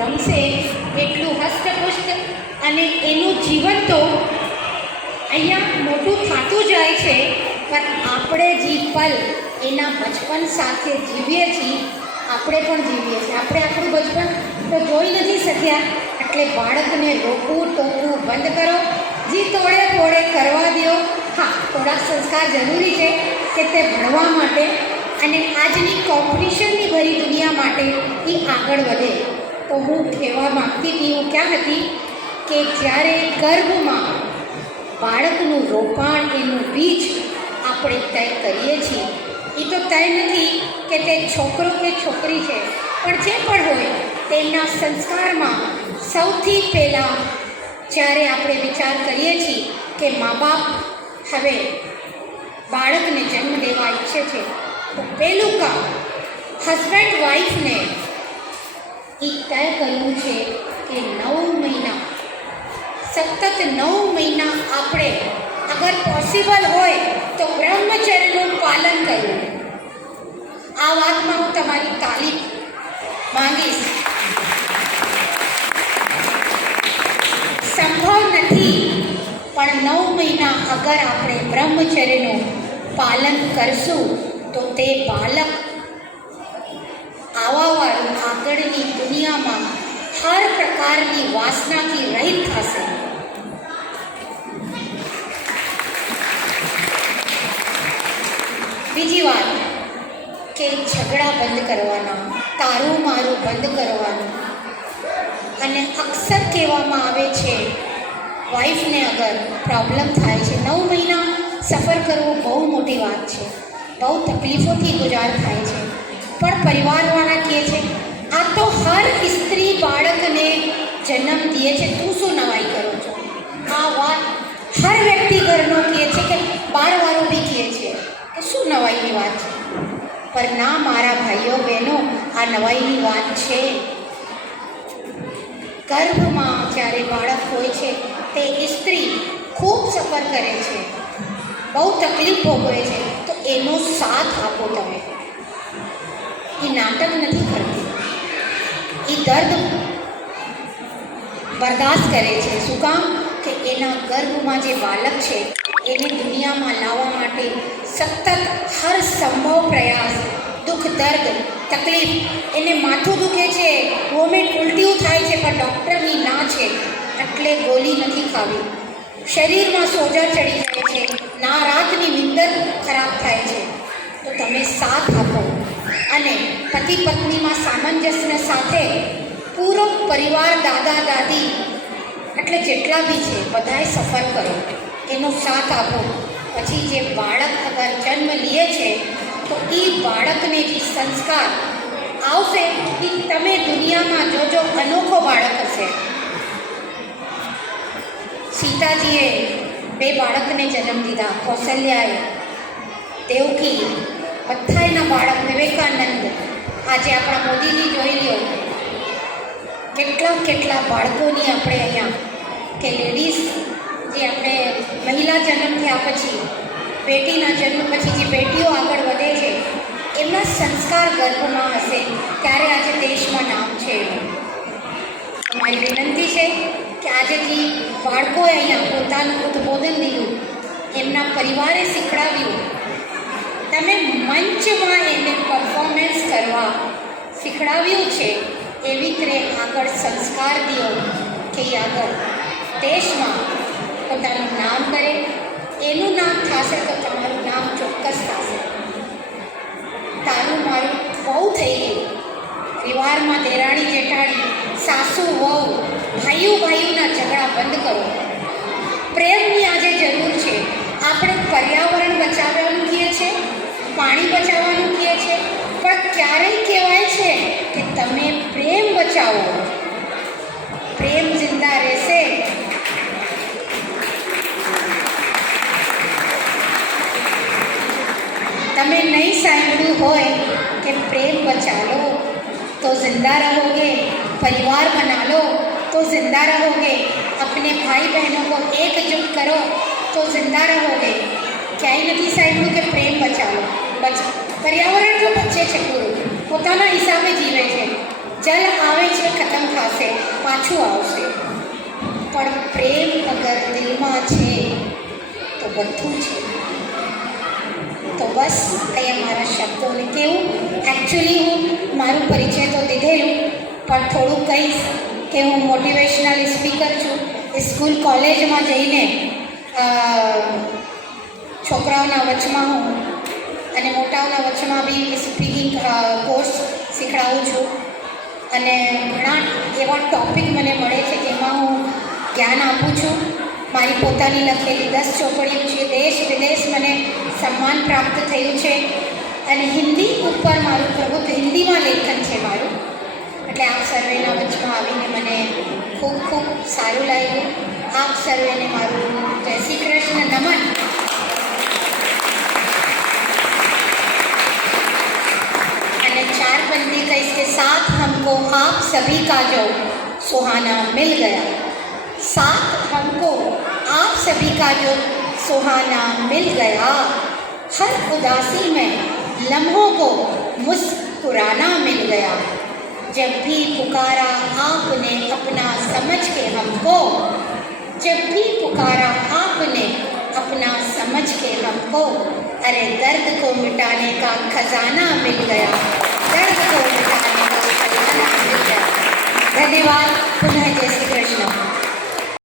રમશે એટલું હસ્તપુષ્ટ અને એનું જીવન તો અહીંયા મોટું થતું જાય છે, પણ આપણે જે પલ એના બચપન સાથે જીવીએ છીએ આપણે પણ જીવીએ છીએ. આપણે આપણું બચપન તો જોઈ નથી શક્યા, એટલે બાળકને રોકવું ટોકવું બંધ કરો. જે તોડે તોડે કરવા દો. હા, થોડાક સંસ્કાર જરૂરી છે કે તે ભણવા માટે અને આજની કોમ્પિટિશનની ભરી દુનિયા માટે એ આગળ વધે. તો હું કહેવા માગતી હતી, હું ક્યાં હતી કે જ્યારે ગર્ભમાં બાળકનું રોપાણ, એનું બીજ આપણે તય કરીએ છીએ, એ તો તય નથી કે તે છોકરો કે છોકરી છે, પણ જે પણ હોય તેમના સંસ્કારમાં સૌથી પહેલાં જ્યારે આપણે વિચાર કરીએ છીએ કે મા બાપ હવે બાળકને જન્મ દેવા ઈચ્છે છે, તો પહેલું કામ હસબન્ડ વાઈફને એ તય કરવું છે કે 9 મહિના, સતત 9 મહિના આપણે અગર પોસિબલ હોય તો બ્રહ્મચર્યનું પાલન કરવું. આ વાતમાં હું તમારી તાલીમ માંગીશ. સંભવ નથી, પણ 9 મહિના અગર આપણે બ્રહ્મચર્યનું પાલન કરશું તો તે બાળક આવવાવાળું આગળની દુનિયામાં હર પ્રકારની વાસનાથી રહિત થશે. બીજી વાત કે ઝઘડા બંધ કરવાના, તારું મારું બંધ કરવાનું. અને અક્સર કહેવામાં આવે છે વાઈફને અગર પ્રોબ્લેમ થાય છે, 9 મહિના સફર કરવું બહુ મોટી વાત છે, બહુ તકલીફોથી ગુજાર થાય છે, પણ પરિવારવાળા કહે છે આ તો હર સ્ત્રી બાળકને જન્મ દે છે, તું શું નવાઈ કરો છો. આ વાત હર વ્યક્તિ ઘરનો કહે છે કે બહારવાળો બી કહે છે કે શું નવાઈની વાત છે. પણ ના મારા ભાઈઓ બહેનો, આ નવાઈની વાત છે. ગર્ભમાં જ્યારે બાળક હોય છે તે સ્ત્રી ખૂબ સફર કરે છે, બહુ તકલીફ ભોગવે છે, તો એનો સાથ આપો તમે. એ નાટક નથી કરતી, એ દર્દ બરદાસ્ત કરે છે. શું કામ કે એના ગર્ભમાં જે બાળક છે એને દુનિયામાં લાવવા માટે સતત હર સંભવ પ્રયાસ, દુઃખ દર્દ તકલીફ, એને માથું દુખે છે, વોમિટ ઉલટીઓ થાય છે, પણ ડૉક્ટરની ના છે એટલે ગોળી નથી ખાવી. શરીરમાં સોજા ચડી જાય છે, ના રાતની નિંદર ખરાબ થાય છે, તો તમે સાથ આપો. અને પતિ પત્નીમાં સામંજસ્ય સાથે પૂરો પરિવાર, દાદા દાદી એટલે જેટલા બી છે બધાએ સફર કરો, એનો સાથ આપો. પછી જે બાળક અગર જન્મ લે છે તો એ બાળકને જે સંસ્કાર આવશે એ તમે દુનિયામાં જોજો, અનોખો બાળક હશે. સીતાજીએ 2 બાળકને જન્મ દીધા, કૌશલ્યાએ, દેવકી, બધાયના બાળક વિવેકાનંદ. આજે આપણા મોદીજી જોઈ લ્યો, કેટલા બાળકોની આપણે અહીંયા કે લેડીઝ જે આપણે મહિલા જન્મ થયા પછી, બેટીના જન્મ પછી જે બેટીઓ આગળ વધે છે એમના સંસ્કાર ગર્ભમાં હશે ત્યારે આજે દેશમાં નામ છે. મારી વિનંતી છે કે આજે જે બાળકોએ અહીંયા પોતાનું ઉદ્બોધન દીધું, એમના પરિવારે શીખડાવ્યું, તમે મંચમાં એને પરફોર્મન્સ કરવા શીખડાવ્યું છે, એવી રીતે આગળ સંસ્કાર દો કે આગળ દેશમાં પોતાનું નામ કરે. એનું નામ થશે તો તમારું નામ ચોક્કસ થશે. તારું મારું બહુ થઈ ગયું. પરિવારમાં દેરાણી જેઠાણી, સાસુ વહુ, ભાઈઓના ઝઘડા બંધ કરો. પ્રેમની આજે જરૂર છે. આપણે પર્યાવરણ બચાવવાનું કહીએ છીએ, પાણી બચાવવાનું કહીએ છીએ, પણ ક્યારેય કહેવાય છે કે તમે પ્રેમ બચાવો. પ્રેમ જિંદા રહેશે. તમે નહીં સાંભળ્યું હોય કે પ્રેમ બચા લો तो जिंदा रहोगे, परिवार बना लो तो जिंदा रहोगे, अपने भाई बहनों को एकजुट करो तो जिंदा रहोगे. ક્યાંય નથી સાંભળ્યું કે પ્રેમ બચાવો. પર્યાવરણ જો બચે છે પૂરું, પોતાના હિસાબે જીવે છે, જલ આવે છે ખતમ થશે. પ્રેમ અગર દિલમાં છે તો બધું છે. તો બસ અહીંયા મારા શબ્દોને કેવું, એકચ્યુઅલી હું મારું પરિચય તો દીધેલું, પણ થોડુંક કહીશ કે હું મોટિવેશનલ સ્પીકર છું. સ્કૂલ કોલેજમાં જઈને છોકરાઓના વચમાં હું અને મોટાઓના વચમાં બી સ્પીકિંગ કોર્સ શીખડાવું છું. અને ઘણા એવા ટૉપિક મને મળે છે જેમાં હું જ્ઞાન આપું છું. મારી પોતાની લખેલી 10 ચોપડીઓ છે. દેશ વિદેશ મને સન્માન પ્રાપ્ત થયું છે. અને હિન્દી ઉપર મારું પ્રભુત્વ, હિન્દીમાં લેખન છે મારું. એટલે આપ સર્વેના વચમાં આવીને મને ખૂબ ખૂબ સારું લાગ્યું. આપ સર્વેને મારું જય શ્રી કૃષ્ણ, નમન. અને 4 बंदी कहीं के साथ हमको आप सभी का जो सुहाना मिल गया, साथ हमको आप सभी का जो सुहाना मिल गया, हर उदासी में लम्हों को मुस्कुराना मिल गया. जब भी पुकारा आपने अपना समझ के हमको, जब भी पुकारा आपने अपना समझ के हमको, अरे दर्द को मिटाने का खजाना मिल गया, दर्द को मिटाने का खजाना मिल गया. धन्यवाद.